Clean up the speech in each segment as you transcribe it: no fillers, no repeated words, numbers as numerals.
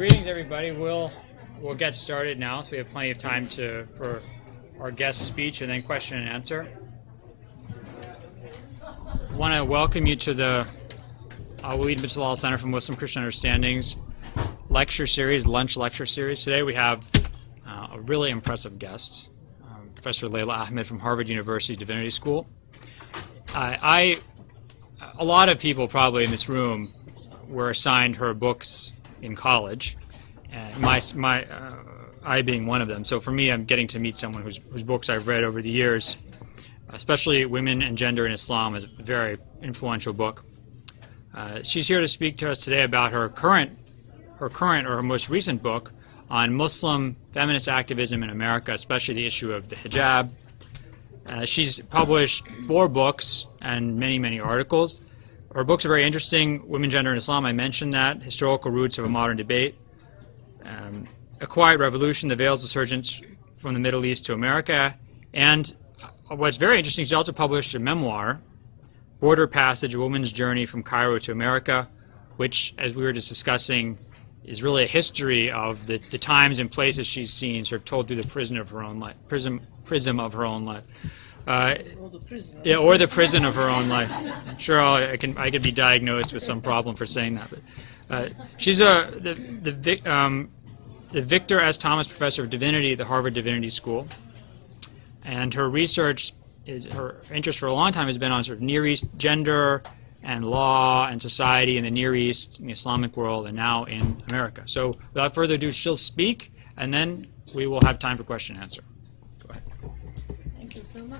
Greetings, everybody. We'll get started now, so we have plenty of time for our guest speech and then question and answer. I want to welcome you to the Walid Mitchell Center for Muslim Christian Understandings lecture series, lunch lecture series. Today we have a really impressive guest, Professor Leila Ahmed from Harvard University Divinity School. A lot of people probably in this room were assigned her books in college, and I being one of them. So for me, I'm getting to meet someone whose books I've read over the years, especially Women and Gender in Islam is a very influential book. She's here to speak to us today about her most recent book on Muslim feminist activism in America, especially the issue of the hijab. She's published 4 books and many, many articles. Her books are very interesting. Women, Gender, and Islam, I mentioned that. Historical Roots of a Modern Debate. A Quiet Revolution, The Veil's Resurgence from the Middle East to America. And what's very interesting, she also published a memoir, Border Passage, A Woman's Journey from Cairo to America, which, as we were just discussing, is really a history of the times and places she's seen, sort of told through the prism of her own life. Or the prison of her own life. I'm sure I could be diagnosed with some problem for saying that. But she's the Victor S. Thomas Professor of Divinity at the Harvard Divinity School, and her interest for a long time has been on sort of Near East gender and law and society in the Near East, in the Islamic world, and now in America. So without further ado, she'll speak, and then we will have time for question and answer. Go ahead. Thank you so much.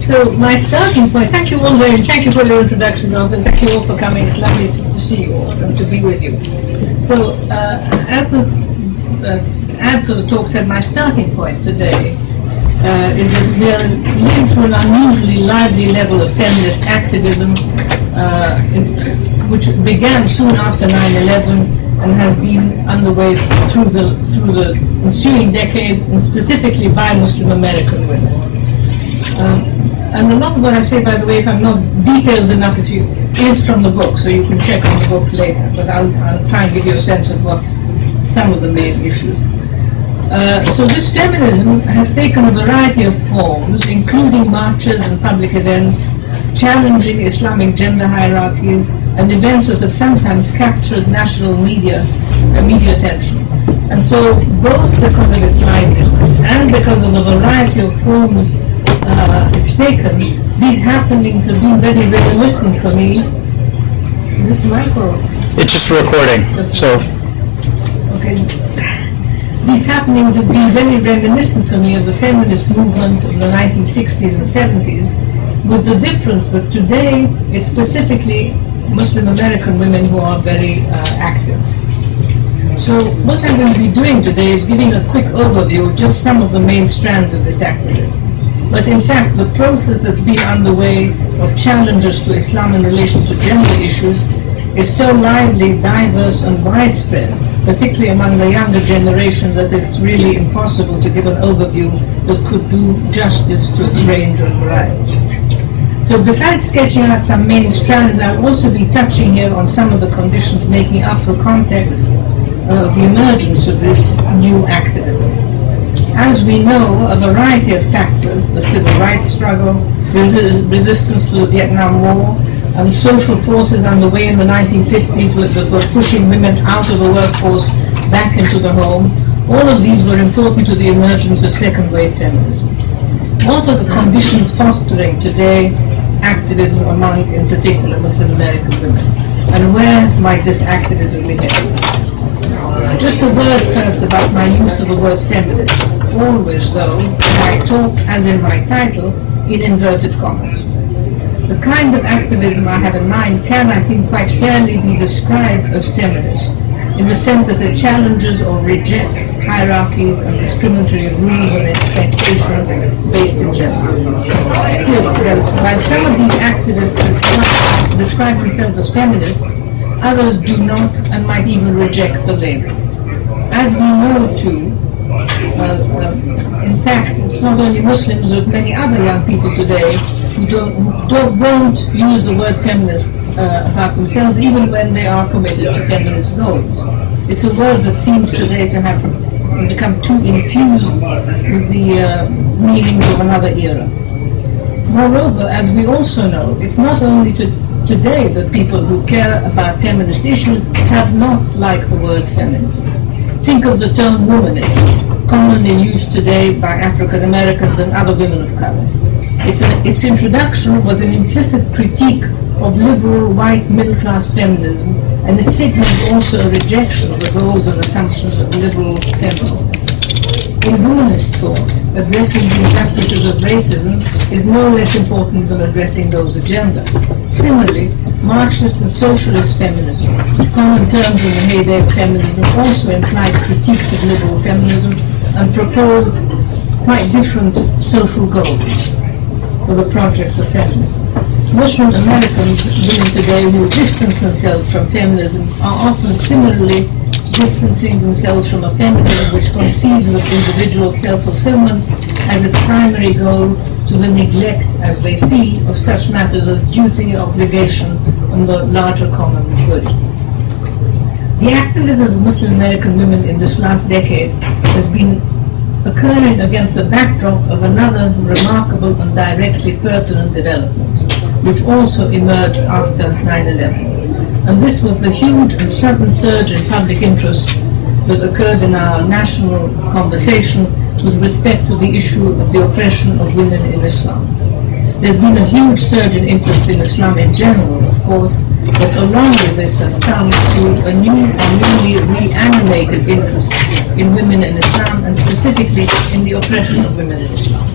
So my starting point, thank you all thank you for your introduction, and thank you all for coming. It's lovely to see you all and to be with you. So as the ad for the talk said, my starting point today is that we are living through an unusually lively level of feminist activism, which began soon after 9/11 and has been underway through the ensuing decade, and specifically by Muslim American women. And a lot of what I say, by the way, if I'm not detailed enough, is from the book, so you can check on the book later. But I'll try and give you a sense of what some of the main issues. So this feminism has taken a variety of forms, including marches and public events, challenging Islamic gender hierarchies, and events that have sometimes captured national media attention. And so both because of its liveliness and because of the variety of forms it's taken, these happenings have been very reminiscent for me. Is this micro? It's just recording. So. Okay. These happenings have been very reminiscent for me of the feminist movement of the 1960s and 70s, with the difference that today it's specifically Muslim American women who are very active. So what I'm going to be doing today is giving a quick overview of just some of the main strands of this activism. But in fact, the process that's been underway of challenges to Islam in relation to gender issues is so lively, diverse, and widespread, particularly among the younger generation, that it's really impossible to give an overview that could do justice to its range and variety. So besides sketching out some main strands, I'll also be touching here on some of the conditions making up the context of the emergence of this new activism. As we know, a variety of factors, the civil rights struggle, resistance to the Vietnam War, and social forces underway in the 1950s that were pushing women out of the workforce back into the home, all of these were important to the emergence of second-wave feminism. What are the conditions fostering today activism among, in particular, Muslim American women? And where might this activism be headed? Just a word first about my use of the word feminist. Always, though, I talk, as in my title, in inverted commas. The kind of activism I have in mind can, I think, quite fairly be described as feminist, in the sense that it challenges or rejects hierarchies and discriminatory rules and expectations based in gender. Still, while some of these activists describe themselves as feminists, others do not and might even reject the label. As we know, too, in fact, it's not only Muslims, but many other young people today who won't use the word feminist about themselves, even when they are committed to feminist goals. It's a word that seems today to have become too infused with the meanings of another era. Moreover, as we also know, it's not only today that people who care about feminist issues have not liked the word feminism. Think of the term womanist, commonly used today by African Americans and other women of color. Its introduction was an implicit critique of liberal white middle-class feminism, and it signaled also a rejection of the goals and assumptions of liberal feminism. In womanist thought, addressing the injustices of racism is no less important than addressing those of gender. Similarly, Marxist and socialist feminism, common terms in the heyday of feminism, also implied critiques of liberal feminism and proposed quite different social goals for the project of feminism. Muslim American women today who distance themselves from feminism are often similarly distancing themselves from a feminism which conceives of individual self-fulfillment as its primary goal, to the neglect, as they feel, of such matters as duty, obligation, and the larger common good. The activism of Muslim American women in this last decade has been occurring against the backdrop of another remarkable and directly pertinent development, which also emerged after 9/11. And this was the huge and sudden surge in public interest that occurred in our national conversation with respect to the issue of the oppression of women in Islam. There's been a huge surge in interest in Islam in general, of course, but along with this has come to a new or newly reanimated interest in women in Islam, and specifically in the oppression of women in Islam.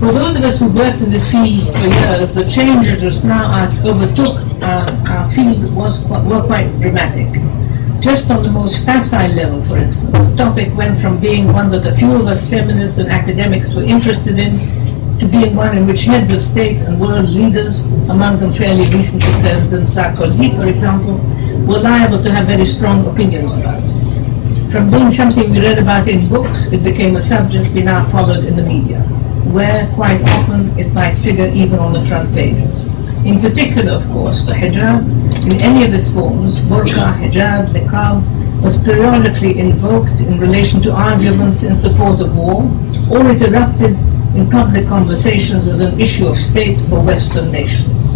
For those of us who worked in this field for years, the change that just now overtook our field were quite dramatic. Just on the most facile level, for instance, the topic went from being one that a few of us feminists and academics were interested in, to being one in which heads of state and world leaders, among them fairly recently President Sarkozy, for example, were liable to have very strong opinions about. From being something we read about in books, it became a subject we now followed in the media, where quite often it might figure even on the front pages. In particular, of course, the hijab, in any of its forms, burqa, hijab, niqab, was periodically invoked in relation to arguments in support of war, or it erupted in public conversations as an issue of state for Western nations.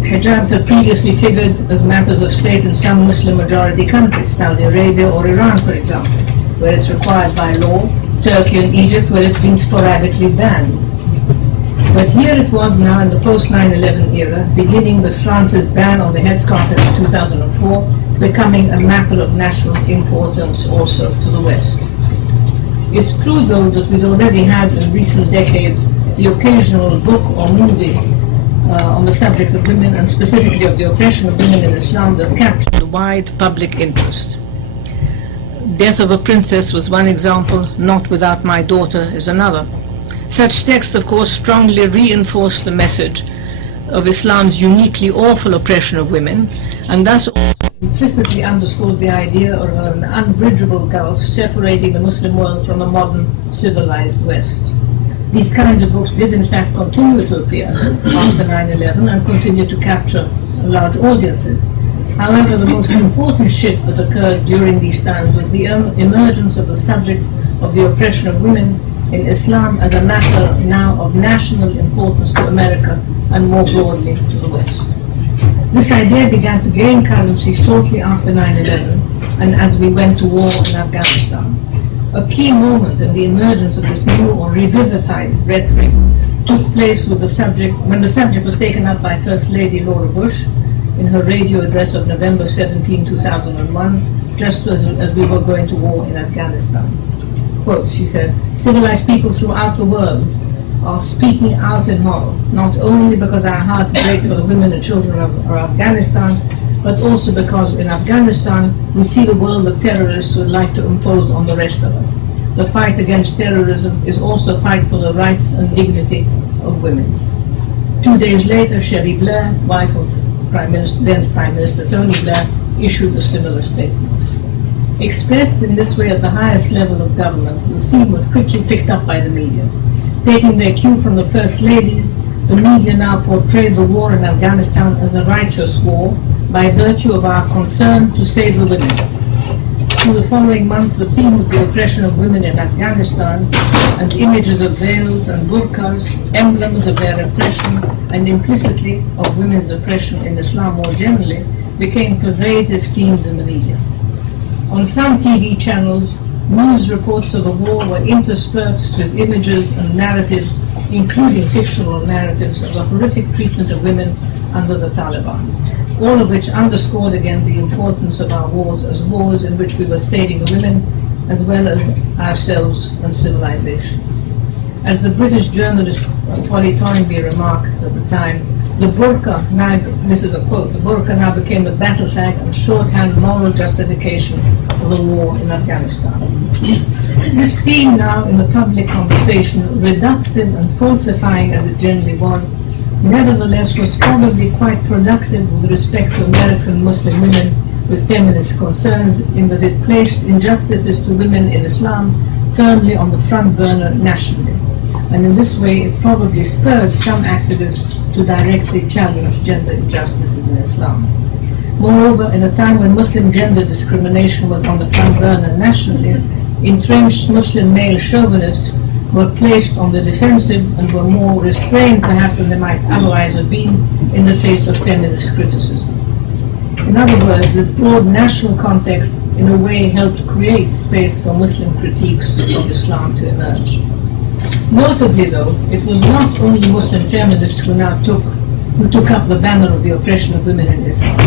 Hijabs have previously figured as matters of state in some Muslim-majority countries, Saudi Arabia or Iran, for example, where it's required by law, Turkey and Egypt, where it's been sporadically banned. But here it was now in the post-9/11 era, beginning with France's ban on the headscarf in 2004, becoming a matter of national importance also to the West. It's true, though, that we'd already had in recent decades the occasional book or movie on the subject of women, and specifically of the oppression of women in Islam, that captured wide public interest. Death of a Princess was one example, Not Without My Daughter is another. Such texts, of course, strongly reinforce the message of Islam's uniquely awful oppression of women, and thus implicitly underscored the idea of an unbridgeable gulf separating the Muslim world from a modern civilized West. These kinds of books did in fact continue to appear after 9/11 and continue to capture large audiences. However, the most important shift that occurred during these times was the emergence of the subject of the oppression of women in Islam as a matter now of national importance to America and more broadly to the West. This idea began to gain currency shortly after 9/11 and as we went to war in Afghanistan. A key moment in the emergence of this new or revivified rhetoric took place with when the subject was taken up by First Lady Laura Bush in her radio address of November 17, 2001, just as we were going to war in Afghanistan. Quote, she said, "Civilized people throughout the world are speaking out in horror, not only because our hearts break for the women and children of Afghanistan, but also because in Afghanistan we see the world of terrorists would like to impose on the rest of us. The fight against terrorism is also a fight for the rights and dignity of women." 2 days later, Cherie Blair, wife of then Prime Minister Tony Blair, issued a similar statement. Expressed in this way at the highest level of government, the theme was quickly picked up by the media. Taking their cue from the First Ladies, the media now portrayed the war in Afghanistan as a righteous war by virtue of our concern to save the women. Through the following months, the theme of the oppression of women in Afghanistan and images of veils and burqas, emblems of their oppression and implicitly of women's oppression in Islam more generally, became pervasive themes in the media. On some TV channels, news reports of the war were interspersed with images and narratives, including fictional narratives of the horrific treatment of women under the Taliban, all of which underscored again the importance of our wars as wars in which we were saving the women as well as ourselves and civilization. As the British journalist Polly Toynbee remarked at the time, the burqa now, this is a quote, the burqa now became a battle flag and shorthand moral justification of the war in Afghanistan. This theme now in the public conversation, reductive and falsifying as it generally was, nevertheless was probably quite productive with respect to American Muslim women with feminist concerns in that it placed injustices to women in Islam firmly on the front burner nationally. And in this way, it probably spurred some activists to directly challenge gender injustices in Islam. Moreover, in a time when Muslim gender discrimination was on the front burner nationally, entrenched Muslim male chauvinists were placed on the defensive and were more restrained perhaps than they might otherwise have been in the face of feminist criticism. In other words, this broad national context in a way helped create space for Muslim critiques of Islam to emerge. Notably, though, it was not only Muslim feminists who took up the banner of the oppression of women in Islam.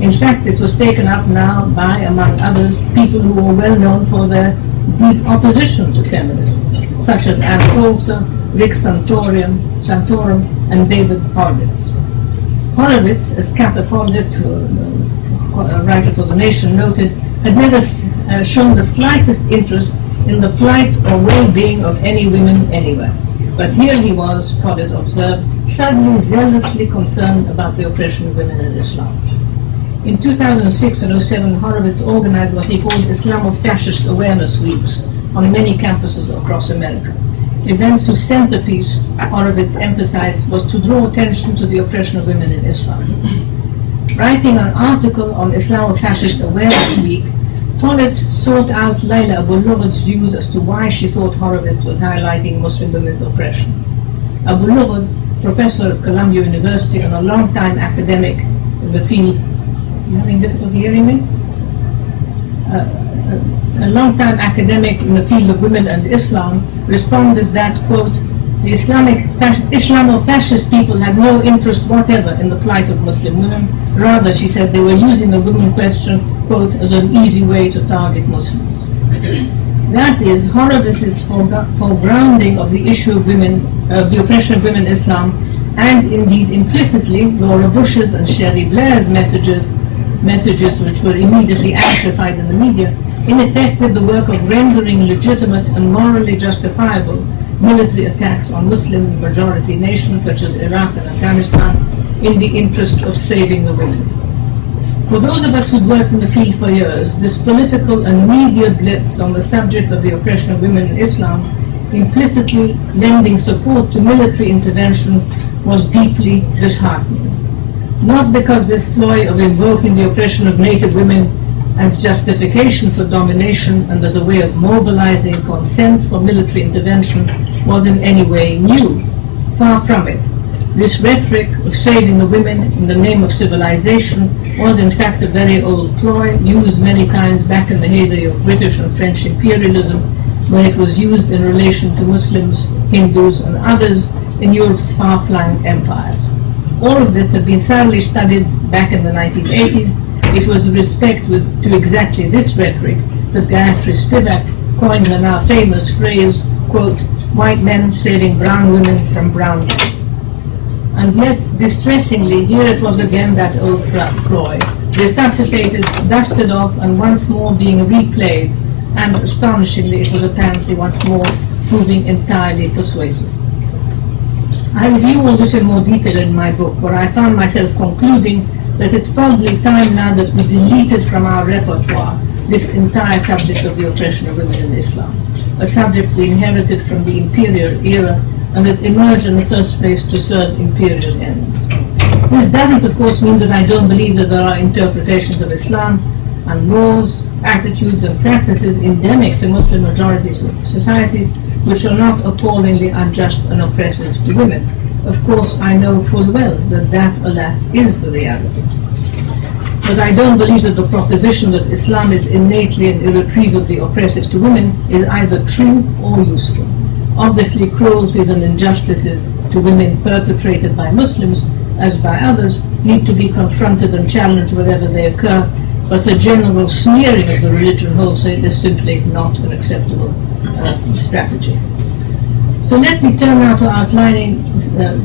In fact, it was taken up now by, among others, people who were well known for their deep opposition to feminism, such as Anne Coulter, Rick Santorum, and David Horowitz. Horowitz, as Cather Follett, a writer for The Nation, noted, had never shown the slightest interest in the plight or well-being of any women anywhere. But here he was, Follett observed, suddenly zealously concerned about the oppression of women in Islam. In 2006 and 2007, Horowitz organized what he called Islamofascist Awareness Weeks on many campuses across America. Events whose centerpiece, Horowitz emphasized, was to draw attention to the oppression of women in Islam. Writing an article on Islamofascist Awareness Week, Follett sought out Leila Abullugh's views as to why she thought Horowitz was highlighting Muslim women's oppression. Abullughd, professor at Columbia University and a long-time academic in the field, you having difficulty hearing me? A long-time academic in the field of women and Islam, responded that, quote, the Islamofascist people had no interest whatever in the plight of Muslim women. Rather, she said, they were using the women question, quote, as an easy way to target Muslims. That is, Horowitz's foregrounding of the issue of women, the oppression of women in Islam, and indeed implicitly Laura Bush's and Sherry Blair's messages which were immediately amplified in the media, in effect did the work of rendering legitimate and morally justifiable military attacks on Muslim majority nations such as Iraq and Afghanistan in the interest of saving the women. For those of us who'd worked in the field for years, this political and media blitz on the subject of the oppression of women in Islam, implicitly lending support to military intervention, was deeply disheartening. Not because this ploy of invoking the oppression of native women as justification for domination and as a way of mobilizing consent for military intervention was in any way new. Far from it. This rhetoric of saving the women in the name of civilization was in fact a very old ploy used many times back in the heyday of British and French imperialism, when it was used in relation to Muslims, Hindus and others in Europe's far-flung empires. All of this had been thoroughly studied back in the 1980s. It was with respect to exactly this rhetoric that Gayatri Spivak coined the now famous phrase, quote, white men saving brown women from brown men. And yet, distressingly, here it was again, that old ploy, resuscitated, dusted off, and once more being replayed, and astonishingly, it was apparently once more proving entirely persuasive. I review all this in more detail in my book, where I found myself concluding that it's probably time now that we deleted from our repertoire this entire subject of the oppression of women in Islam, a subject we inherited from the imperial era and that emerge in the first place to serve imperial ends. This doesn't, of course, mean that I don't believe that there are interpretations of Islam and laws, attitudes and practices endemic to Muslim majority societies which are not appallingly unjust and oppressive to women. Of course, I know full well that that, alas, is the reality. But I don't believe that the proposition that Islam is innately and irretrievably oppressive to women is either true or useful. Obviously, cruelties and injustices to women perpetrated by Muslims, as by others, need to be confronted and challenged wherever they occur, but the general smearing of the religion wholesale is simply not an acceptable strategy. So let me turn now to outlining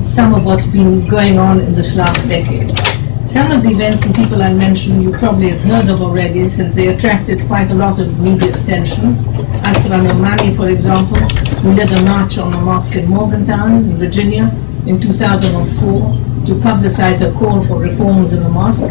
some of what's been going on in this last decade. Some of the events and people I mentioned you probably have heard of already, since they attracted quite a lot of media attention. Asra Nomani, for example, who led a march on a mosque in Morgantown, in Virginia, in 2004 to publicize a call for reforms in the mosque.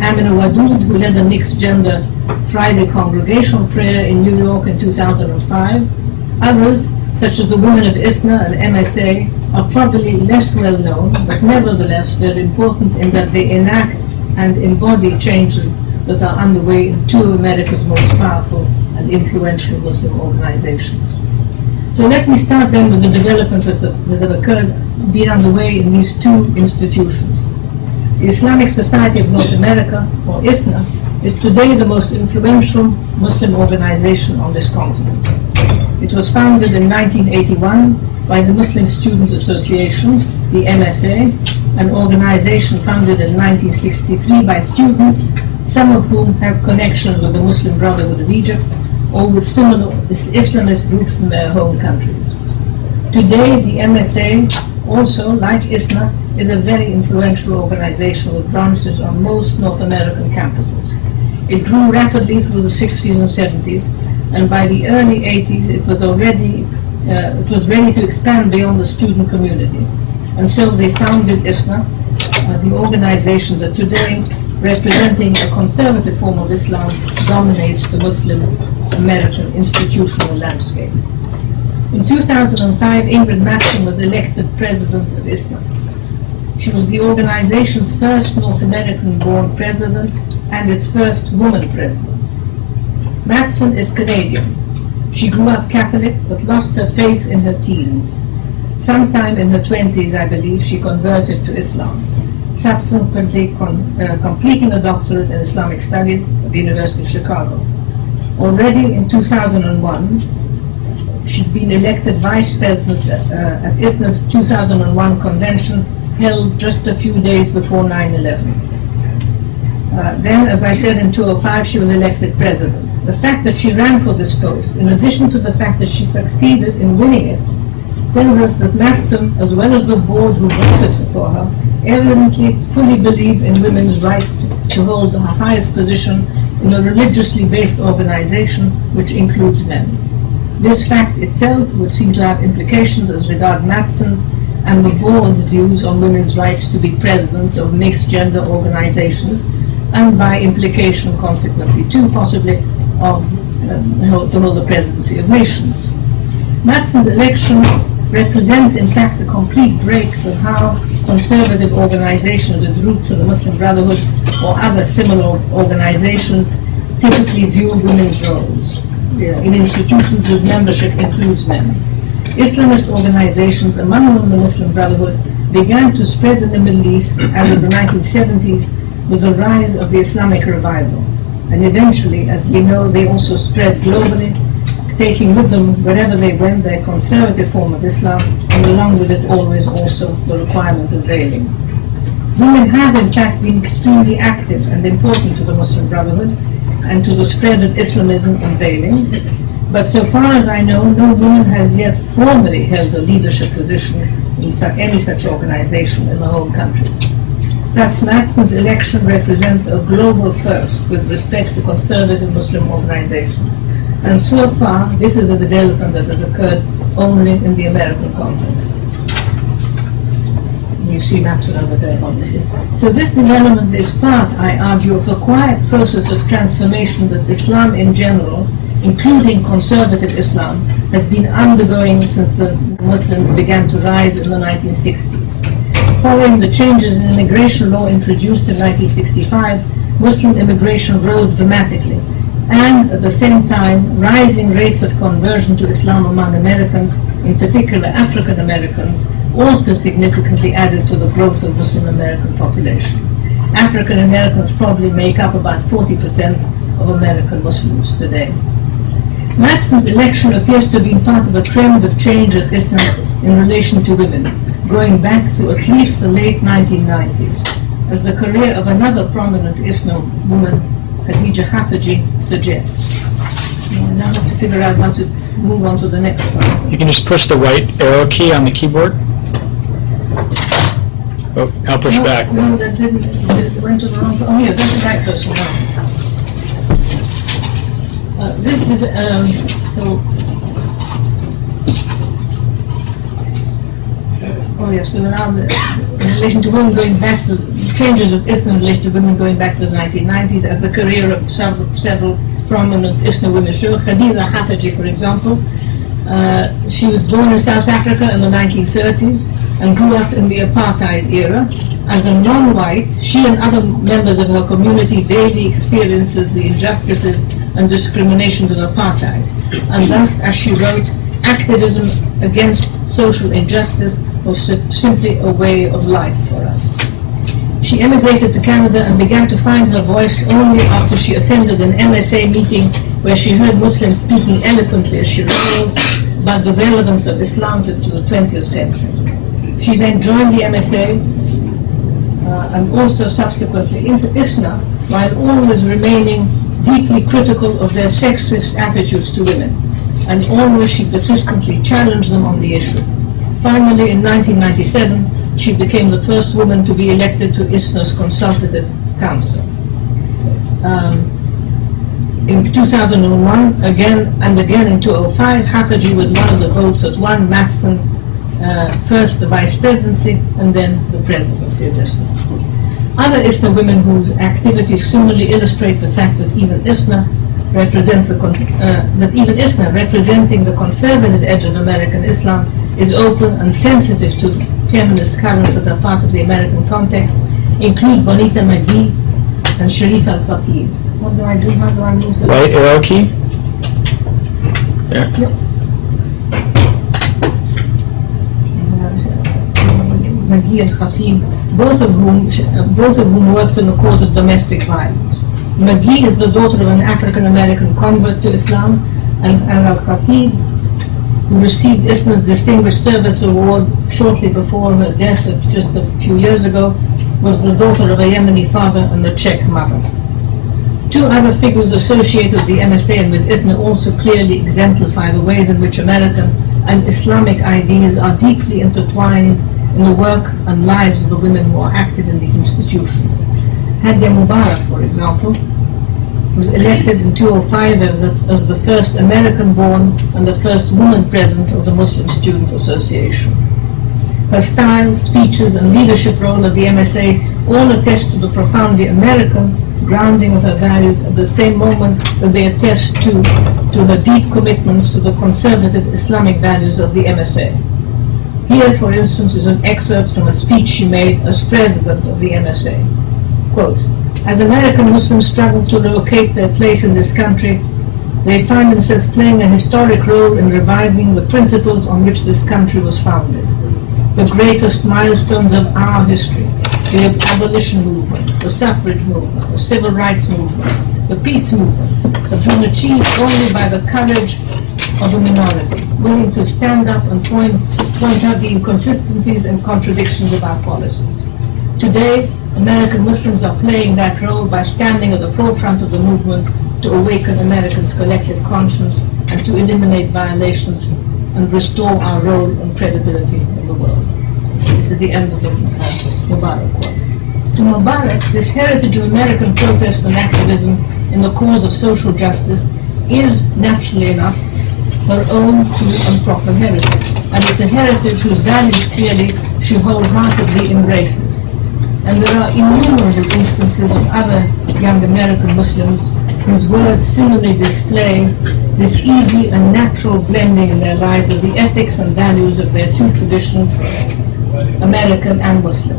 Amina Wadood, who led a mixed-gender Friday congregational prayer in New York in 2005. Others, such as the Women of ISNA and MSA, are probably less well known, but nevertheless they're important in that they enact and embody changes that are underway in two of America's most powerful and influential Muslim organizations. So let me start then with the developments that have occurred, been underway in these two institutions. The Islamic Society of North America, or ISNA, is today the most influential Muslim organization on this continent. It was founded in 1981 by the Muslim Student Association, the MSA, an organization founded in 1963 by students, some of whom have connections with the Muslim Brotherhood of Egypt or with similar Islamist groups in their home countries. Today, the MSA, also, like ISNA, is a very influential organization with branches on most North American campuses. It grew rapidly through the 60s and 70s, and by the early 80s it was ready to expand beyond the student community. And so they founded ISNA, the organization that today, representing a conservative form of Islam, dominates the Muslim American institutional landscape. In 2005, Ingrid Mattson was elected president of ISNA. She was the organization's first North American-born president and its first woman president. Mattson is Canadian. She grew up Catholic but lost her faith in her teens. Sometime in her 20s, I believe, she converted to Islam, subsequently completing a doctorate in Islamic Studies at the University of Chicago. Already in 2001, she'd been elected vice president at ISNA's 2001 convention held just a few days before 9/11. Then, as I said, in 2005, she was elected president. The fact that she ran for this post, in addition to the fact that she succeeded in winning it, tells us that Mattson, as well as the board who voted for her, evidently fully believe in women's right to hold the highest position in a religiously based organization which includes men. This fact itself would seem to have implications as regard Mattson's and the board's views on women's rights to be presidents of mixed-gender organizations, and by implication, consequently, too, possibly, to hold the presidency of nations. Mattson's election represents, in fact, a complete break with how conservative organizations with roots in the Muslim Brotherhood or other similar organizations typically view women's roles in institutions whose membership includes men. Islamist organizations, among them the Muslim Brotherhood, began to spread in the Middle East as of the 1970s with the rise of the Islamic revival. And eventually, as we know, they also spread globally, taking with them, wherever they went, their conservative form of Islam, and along with it always also the requirement of veiling. Women have, in fact, been extremely active and important to the Muslim Brotherhood and to the spread of Islamism and veiling. But so far as I know, no woman has yet formally held a leadership position in any such organization in the home country. Thus, Mattson's election represents a global first with respect to conservative Muslim organizations. And so far, this is a development that has occurred only in the American context. You see Mattson over there, obviously. So this development is part, I argue, of the quiet process of transformation that Islam in general including conservative Islam, has been undergoing since the Muslims began to rise in the 1960s. Following the changes in immigration law introduced in 1965, Muslim immigration rose dramatically, and at the same time, rising rates of conversion to Islam among Americans, in particular African Americans, also significantly added to the growth of Muslim American population. African Americans probably make up about 40% of American Muslims today. Matson's election appears to have been part of a trend of change at Islam in relation to women, going back to at least the late 1990s, as the career of another prominent Islam woman, Khadija Hafaji, suggests. So I now have to figure out how to move on to the next one. You can just push the right arrow key on the keyboard. Oh, I'll push back. No, that didn't. It went to the wrong. Oh, here, that's the right person now. So now in relation to women going back to changes of Islam in relation to women going back to the 1990s, as the career of several prominent Islam women show. Khadija Hafaji, for example, she was born in South Africa in the 1930s and grew up in the apartheid era. As a non-white, she and other members of her community daily experiences the injustices and discriminations of apartheid. And thus, as she wrote, activism against social injustice was simply a way of life for us. She emigrated to Canada and began to find her voice only after she attended an MSA meeting where she heard Muslims speaking eloquently, as she recalls, about the relevance of Islam to the 20th century. She then joined the MSA and also subsequently into ISNA, while always remaining deeply critical of their sexist attitudes to women, and always she persistently challenged them on the issue. Finally, in 1997, she became the first woman to be elected to ISNA's Consultative Council. In 2001, again and again in 2005, Hafaji was one of the votes that won Matson first the vice presidency and then the presidency of ISNA. Other ISNA women whose activities similarly illustrate the fact that even ISNA represents representing the conservative edge of American Islam is open and sensitive to feminist currents that are part of the American context, include Bonita McGee and Sharif Al-Khatib. What do I do? How do I move the right arrow key? There. Yep. McGee and Khatib, both of whom worked in the cause of domestic violence. McGee is the daughter of an African-American convert to Islam, and Al-Khatib, who received ISNA's Distinguished Service Award shortly before her death just a few years ago, was the daughter of a Yemeni father and a Czech mother. Two other figures associated with the MSA and with ISNA also clearly exemplify the ways in which American and Islamic ideas are deeply intertwined in the work and lives of the women who are active in these institutions. Hadia Mubarak, for example, was elected in 2005 as the first American-born and the first woman president of the Muslim Student Association. Her style, speeches, and leadership role at the MSA all attest to the profoundly American grounding of her values at the same moment that they attest to her deep commitments to the conservative Islamic values of the MSA. Here, for instance, is an excerpt from a speech she made as president of the MSA. Quote, "As American Muslims struggle to locate their place in this country, they find themselves playing a historic role in reviving the principles on which this country was founded. The greatest milestones of our history, the abolition movement, the suffrage movement, the civil rights movement, the peace movement, have been achieved only by the courage of a minority, willing to stand up and point out the inconsistencies and contradictions of our policies. Today, American Muslims are playing that role by standing at the forefront of the movement to awaken Americans' collective conscience and to eliminate violations and restore our role and credibility in the world." This is the end of the Mubarak quote. To Mubarak, this heritage of American protest and activism in the cause of social justice is, naturally enough, her own true and proper heritage, and it's a heritage whose values clearly she wholeheartedly embraces. And there are innumerable instances of other young American Muslims whose words similarly display this easy and natural blending in their lives of the ethics and values of their two traditions, American and Muslim.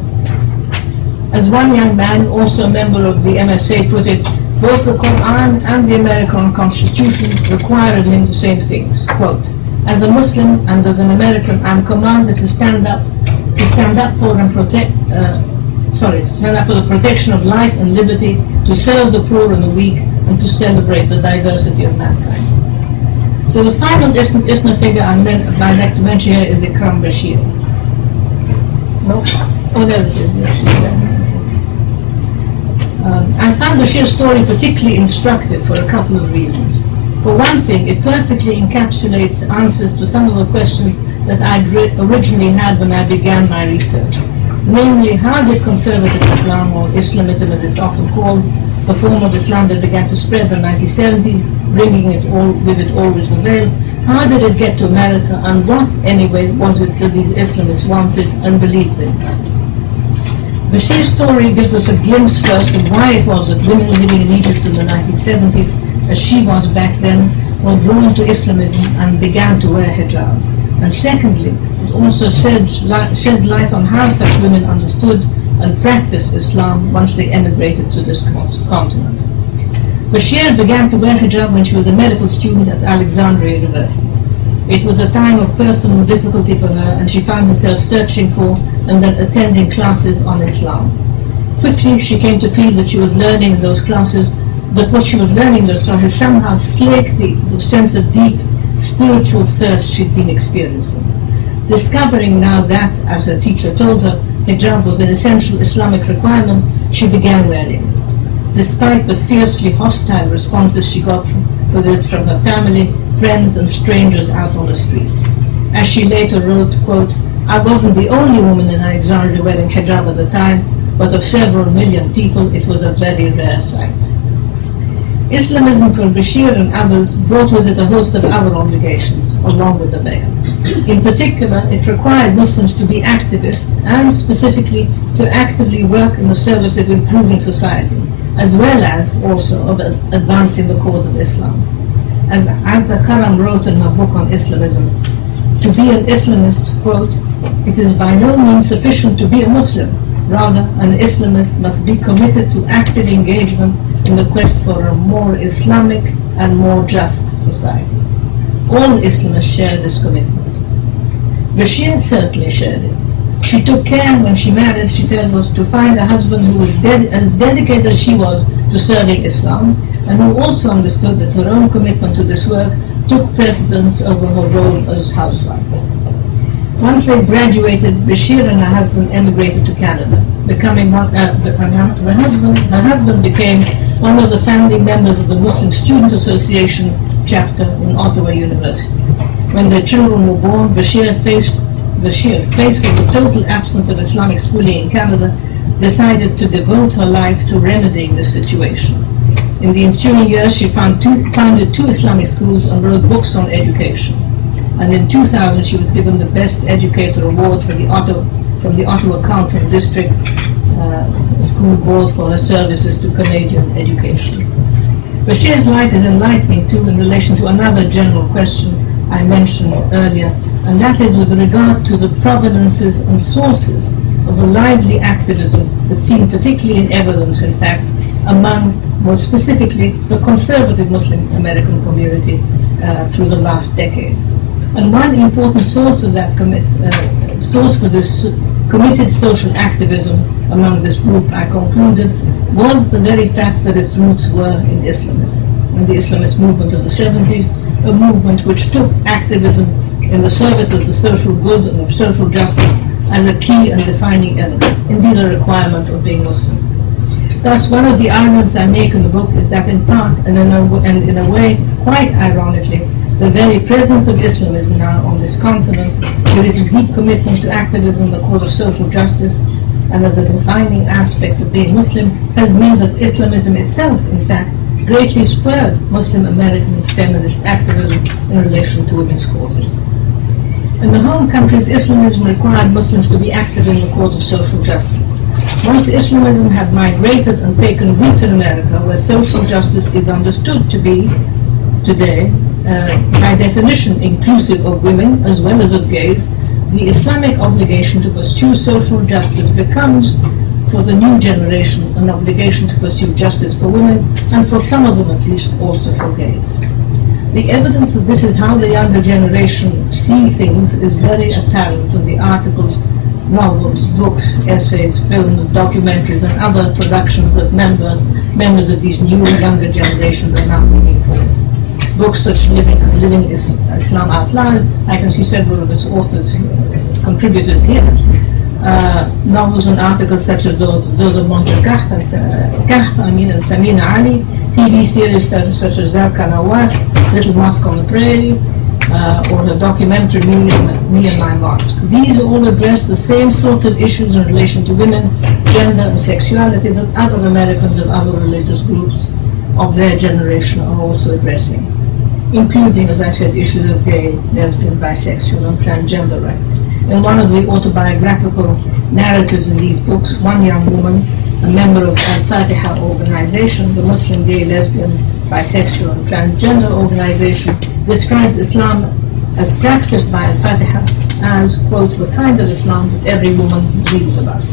As one young man, also a member of the MSA, put it, both the Quran and the American Constitution require of him the same things. Quote, as a Muslim and as an American, I'm commanded to stand up for and protect, to stand up for the protection of life and liberty, to serve the poor and the weak, and to celebrate the diversity of mankind. So the final ISNA figure I'd like to mention here is Ikram Bashir. No? Oh, there it is. Yes, she's there. I found Bashir's story particularly instructive for a couple of reasons. For one thing, it perfectly encapsulates answers to some of the questions that I'd originally had when I began my research. Namely, how did conservative Islam, or Islamism as it's often called, the form of Islam that began to spread in the 1970s, bringing it all with it always the veil, how did it get to America, and what, anyway, was it that these Islamists wanted and believed in? Bashir's story gives us a glimpse first of why it was that women living in Egypt in the 1970s, as she was back then, were drawn to Islamism and began to wear hijab. And secondly, it also sheds light on how such women understood and practiced Islam once they emigrated to this continent. Bashir began to wear hijab when she was a medical student at Alexandria University. It was a time of personal difficulty for her, and she found herself searching for and then attending classes on Islam. Quickly, she came to feel that she was learning in those classes, that what she was learning in those classes somehow slaked the sense of deep spiritual thirst she'd been experiencing. Discovering now that, as her teacher told her, hijab was an essential Islamic requirement, she began wearing it. Despite the fiercely hostile responses she got for this from her family, friends and strangers out on the street. As she later wrote, quote, I wasn't the only woman in Alexandria wearing hijab at the time, but of several million people, it was a very rare sight. Islamism for Bashir and others brought with it a host of other obligations, along with the veil. In particular, it required Muslims to be activists and specifically to actively work in the service of improving society, as well as also of advancing the cause of Islam. As the Karam wrote in her book on Islamism, to be an Islamist, quote, it is by no means sufficient to be a Muslim. Rather, an Islamist must be committed to active engagement in the quest for a more Islamic and more just society. All Islamists share this commitment. Bashir certainly shared it. She took care when she married, she tells us, to find a husband who was as dedicated as she was to serving Islam, and who also understood that her own commitment to this work took precedence over her role as housewife. Once they graduated, Bashir and her husband emigrated to Canada, becoming her husband became one of the founding members of the Muslim Student Association chapter in Ottawa University. When their children were born, Bashir, faced with the total absence of Islamic schooling in Canada, decided to devote her life to remedying the situation. In the ensuing years, she founded two Islamic schools and wrote books on education. And in 2000, she was given the Best Educator Award from the Ottawa County District School Board for her services to Canadian education. Bashir's life is enlightening too in relation to another general question I mentioned earlier, and that is with regard to the provenances and sources of the lively activism that seemed particularly in evidence, in fact, among, more specifically, the conservative Muslim American community through the last decade. And one important source of that source for this committed social activism among this group, I concluded, was the very fact that its roots were in Islamism, in the Islamist movement of the 70s, a movement which took activism in the service of the social good and of social justice as a key and defining element, indeed a requirement of being Muslim. Thus, one of the arguments I make in the book is that in part, and in a way quite ironically, the very presence of Islamism now on this continent, with its deep commitment to activism in the cause of social justice, and as a defining aspect of being Muslim, has meant that Islamism itself, in fact, greatly spurred Muslim American feminist activism in relation to women's causes. In the home countries, Islamism required Muslims to be active in the cause of social justice. Once Islamism had migrated and taken root in America, where social justice is understood to be today, by definition inclusive of women as well as of gays, the Islamic obligation to pursue social justice becomes, for the new generation, an obligation to pursue justice for women, and for some of them at least also for gays. The evidence that this is how the younger generation see things is very apparent in the articles, novels, books, essays, films, documentaries, and other productions that members of these new younger generations are now bringing forth. Books such as Living Islam Out Loud, I can see several of its authors, contributors here. Novels and articles such as those of Monja Kahf and Samina Ali, TV series such as Zarka Nawas, Little Mosque on the Prairie, or the documentary Me and My Mosque. These all address the same sort of issues in relation to women, gender and sexuality that other Americans of other religious groups of their generation are also addressing, including, as I said, issues of gay, lesbian, bisexual and transgender rights. In one of the autobiographical narratives in these books, one young woman, a member of Al-Fatiha organization, the Muslim gay, lesbian, bisexual and transgender organization, describes Islam as practiced by Al-Fatiha as, quote, the kind of Islam that every woman dreams about.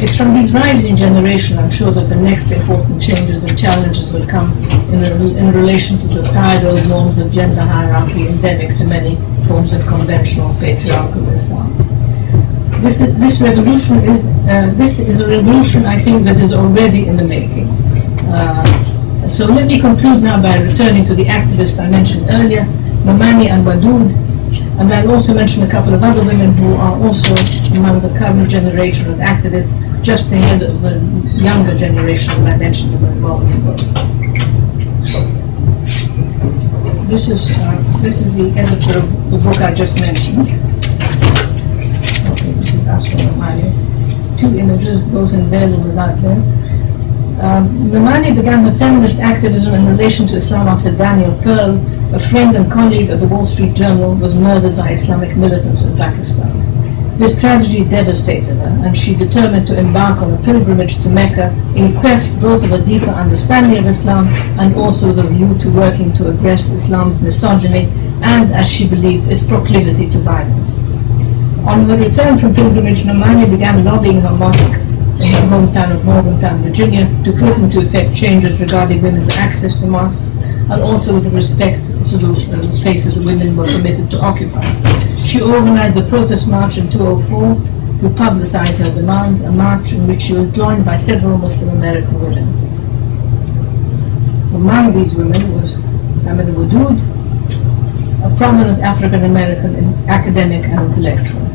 It's from these rising generation, I'm sure, that the next important changes and challenges will come in relation to the tired old norms of gender hierarchy endemic to many forms of conventional patriarchal Islam. This is a revolution, I think, that is already in the making. So let me conclude now by returning to the activists I mentioned earlier, Nomani and Wadood, and I'll also mention a couple of other women who are also among the current generation of activists, just ahead of the younger generation that I mentioned a moment ago. This is the editor of the book I just mentioned. Okay, this is Aswa Nomani. Two images, both in veil and without veil. Nomani began her feminist activism in relation to Islam after Daniel Pearl, a friend and colleague of the Wall Street Journal, was murdered by Islamic militants in Pakistan. This tragedy devastated her, and she determined to embark on a pilgrimage to Mecca in quest both of a deeper understanding of Islam and also with a view to working to address Islam's misogyny and, as she believed, its proclivity to violence. On her return from pilgrimage, Nomani began lobbying her mosque in her hometown of Morgantown, Virginia, to put into effect changes regarding women's access to mosques and also with respect to the spaces that women were permitted to occupy. She organized a protest march in 2004 to publicize her demands, a march in which she was joined by several Muslim American women. Among these women was Ahmed Wadood, a prominent African American academic and intellectual.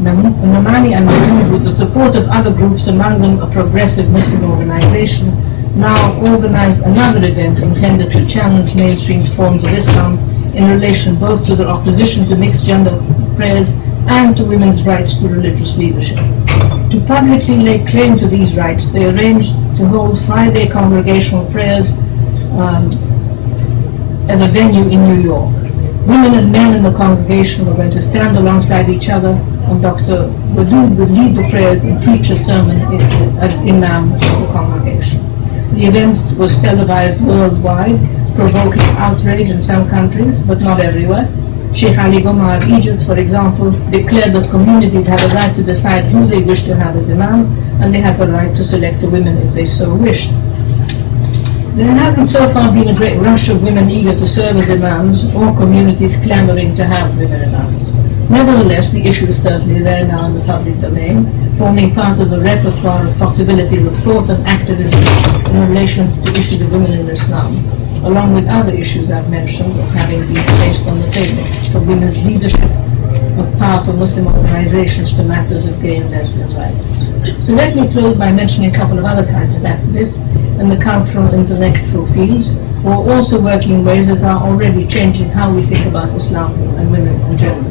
Nomani and Wadood, with the support of other groups, among them a progressive Muslim organization, now organized another event intended to challenge mainstream forms of Islam in relation both to their opposition to mixed gender prayers and to women's rights to religious leadership. To publicly lay claim to these rights, they arranged to hold Friday congregational prayers at a venue in New York. Women and men in the congregation were going to stand alongside each other, and Dr. Wadood would lead the prayers and preach a sermon as imam of the congregation. The event was televised worldwide, provoking outrage in some countries, but not everywhere. Sheikh Ali Goma of Egypt, for example, declared that communities have a right to decide who they wish to have as imam, and they have the right to select the women if they so wished. There hasn't so far been a great rush of women eager to serve as imams, or communities clamoring to have women imams. Nevertheless, the issue is certainly there now in the public domain, forming part of the repertoire of possibilities of thought and activism in relation to issues of women in Islam, along with other issues I've mentioned as having been placed on the table, from women's leadership of powerful Muslim organizations to matters of gay and lesbian rights. So let me close by mentioning a couple of other kinds of activists in the cultural and intellectual fields who are also working in ways that are already changing how we think about Islam and women and gender.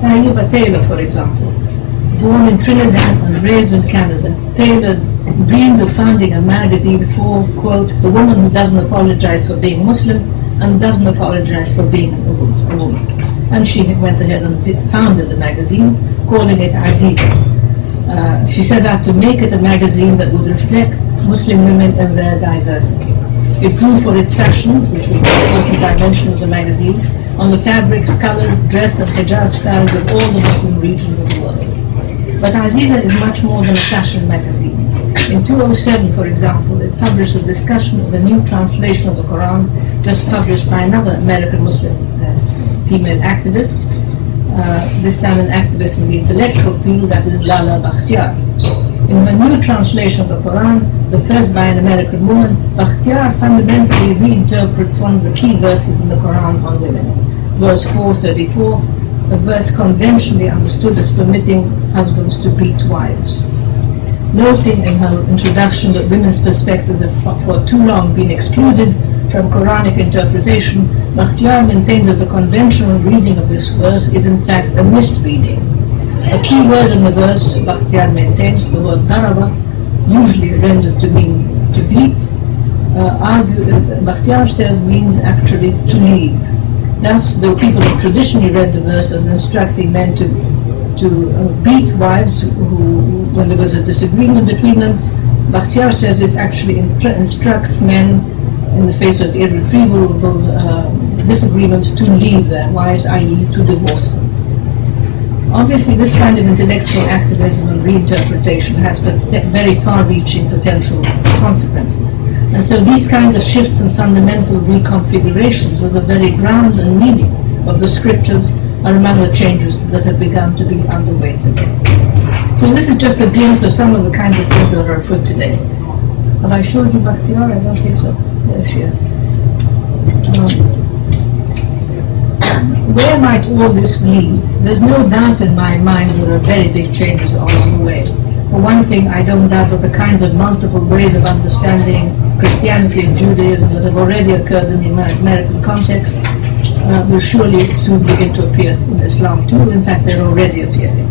Taylor Taylor, for example, born in Trinidad and raised in Canada, Taylor dreamed of founding a magazine for, quote, the woman who doesn't apologize for being Muslim and doesn't apologize for being a woman. And she went ahead and founded the magazine, calling it Aziza. She set out to make it a magazine that would reflect Muslim women and their diversity. It drew for its fashions, which was an important dimension of the magazine, on the fabrics, colors, dress, and hijab styles of all the Muslim regions of the world. But Aziza is much more than a fashion magazine. In 2007, for example, it published a discussion of a new translation of the Quran, just published by another American Muslim female activist, this time an activist in the intellectual field, that is Leila. In her new translation of the Quran, the first by an American woman, Bakhtiar fundamentally reinterprets one of the key verses in the Quran on women, verse 434, a verse conventionally understood as permitting husbands to beat wives. Noting in her introduction that women's perspectives have for too long been excluded from Quranic interpretation, Bakhtiar maintains that the conventional reading of this verse is in fact a misreading. A key word in the verse, Bakhtiar maintains, the word daraba, usually rendered to mean to beat, Bakhtiar says means actually to leave. Thus, though people have traditionally read the verse as instructing men to beat wives when there was a disagreement between them, Bakhtiar says it actually instructs men in the face of irretrievable disagreements to leave their wives, i.e. to divorce them. Obviously, this kind of intellectual activism and reinterpretation has very far-reaching potential consequences. And so these kinds of shifts and fundamental reconfigurations of the very grounds and meaning of the scriptures are among the changes that have begun to be underway today. So this is just a glimpse of some of the kinds of things that are afoot today. Have I showed you Bakhtiar? I don't think so. There she is. Where might all this lead? There's no doubt in my mind there are very big changes along the way. For one thing, I don't doubt that the kinds of multiple ways of understanding Christianity and Judaism that have already occurred in the American context will surely soon begin to appear in Islam too. In fact, they're already appearing.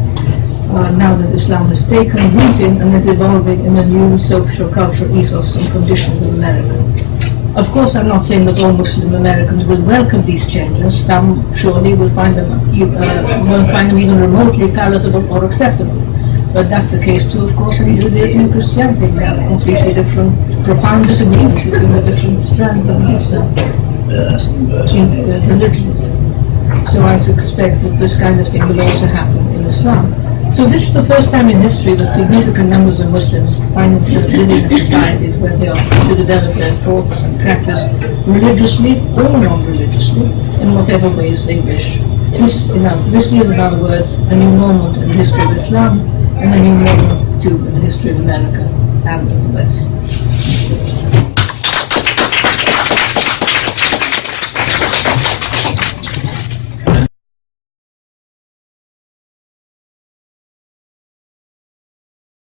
Now that Islam has taken root in and is evolving in the new social cultural ethos and conditions of America. Of course, I'm not saying that all Muslim Americans will welcome these changes. Some surely will find them, won't find them even remotely palatable or acceptable. But that's the case too, of course, in Judaism and Christianity. We have completely different, profound disagreements between the different strands of these religions. So I expect that this kind of thing will also happen in Islam. So this is the first time in history that significant numbers of Muslims find themselves living in societies where they are free to develop their thought and practice religiously or non-religiously in whatever ways they wish. This is, in other words, a new moment in the history of Islam and a new moment too in the history of America and of the West.